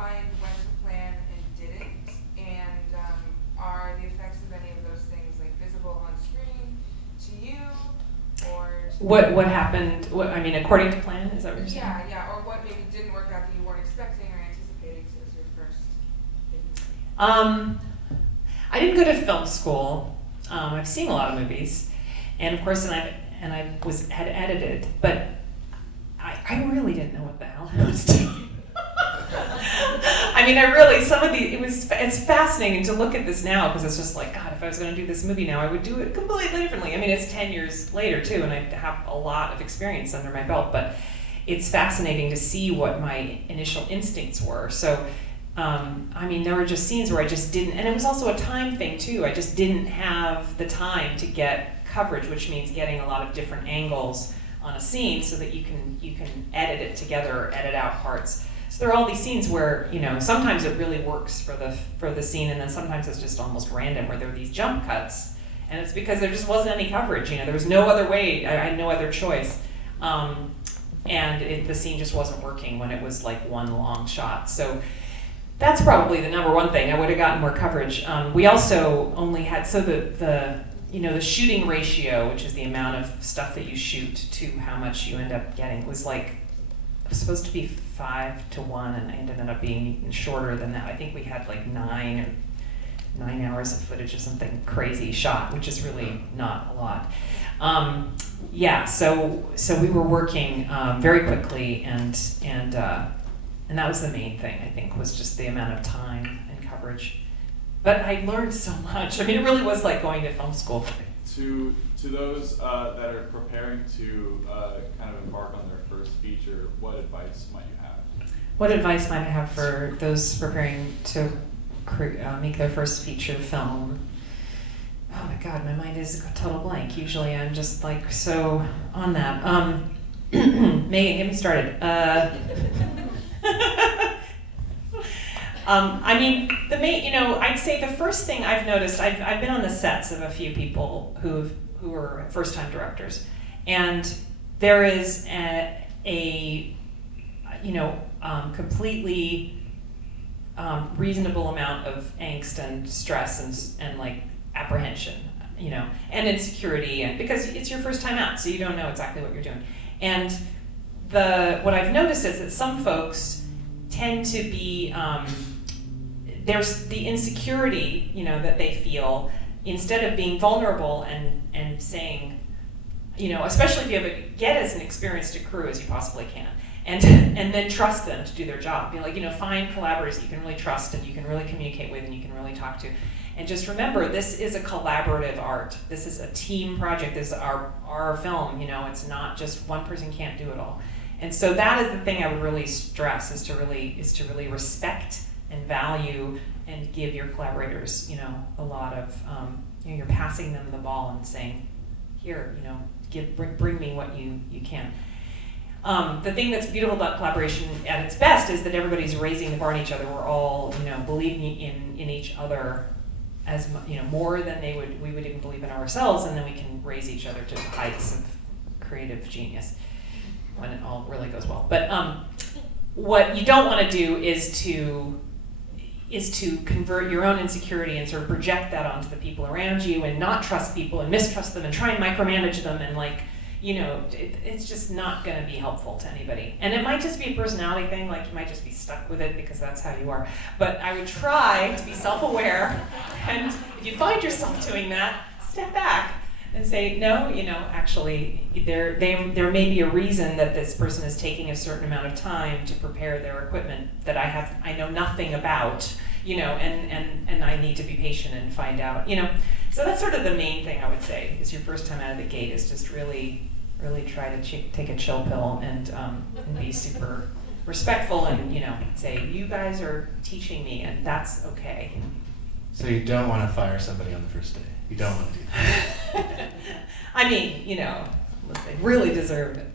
find when to plan and didn't? And are the effects of any of those things like visible on screen to you, or what happened? I mean, according to plan, is that what you're saying? Yeah, or what maybe didn't work out that you weren't expecting or anticipating, so it was your first thing? I didn't go to film school. I've seen a lot of movies, and of course, I had edited, but I really didn't know what the hell I was doing. I mean, it's fascinating to look at this now, because it's just like, God, if I was going to do this movie now, I would do it completely differently. I mean, it's 10 years later too, and I have a lot of experience under my belt, but it's fascinating to see what my initial instincts were. So, I mean, there were just scenes where I just didn't, and it was also a time thing too. I just didn't have the time to get coverage, which means getting a lot of different angles on a scene so that you can edit it together or edit out parts. So there are all these scenes where, you know, sometimes it really works for the scene, and then sometimes it's just almost random, where there are these jump cuts, and it's because there just wasn't any coverage. You know, there was no other way. I had no other choice, and the scene just wasn't working when it was like one long shot. So that's probably the number one thing. I would have gotten more coverage. We also only had the shooting ratio, which is the amount of stuff that you shoot to how much you end up getting, was like, it was supposed to be 5-to-1, and it ended up being even shorter than that. I think we had like 9 hours of footage or something crazy shot, which is really not a lot. So we were working very quickly, and that was the main thing, I think, was just the amount of time and coverage. But I learned so much. I mean, it really was like going to film school. To those that are preparing to kind of embark on their first feature, what advice might you have? What advice might I have for those preparing to make their first feature film? Oh my God, my mind is a total blank. Usually I'm just like so on that. Megan, get me started. I mean, I'd say the first thing I've noticed, I've been on the sets of a few people who are first-time directors, and there is a completely reasonable amount of angst and stress and like apprehension, and insecurity, and because it's your first time out, so you don't know exactly what you're doing. And what I've noticed is that some folks tend to be there's the insecurity, that they feel, instead of being vulnerable and saying, especially if you get as an experienced a crew as you possibly can, and then trust them to do their job. Be like, find collaborators that you can really trust and you can really communicate with and you can really talk to. And just remember, this is a collaborative art. This is a team project. This is our film. It's not just one person can't do it all. And so that is the thing I would really stress, is to really respect and value and give your collaborators, a lot of, you're passing them the ball and saying, here, bring me what you can. The thing that's beautiful about collaboration at its best is that everybody's raising the bar on each other. We're all, believing in each other as more than we would even believe in ourselves, and then we can raise each other to the heights of creative genius when it all really goes well. But what you don't want to do is to convert your own insecurity and sort of project that onto the people around you, and not trust people and mistrust them and try and micromanage them, and it's just not going to be helpful to anybody. And it might just be a personality thing, like you might just be stuck with it because that's how you are. But I would try to be self-aware, and if you find yourself doing that, step back and say, no, actually, there may be a reason that this person is taking a certain amount of time to prepare their equipment that I know nothing about, and I need to be patient and find out, So that's sort of the main thing I would say, is your first time out of the gate is just really try to take a chill pill and be super respectful and, say, you guys are teaching me and that's okay. So you don't want to fire somebody on the first day? You don't want to do that? I mean, they really deserved it.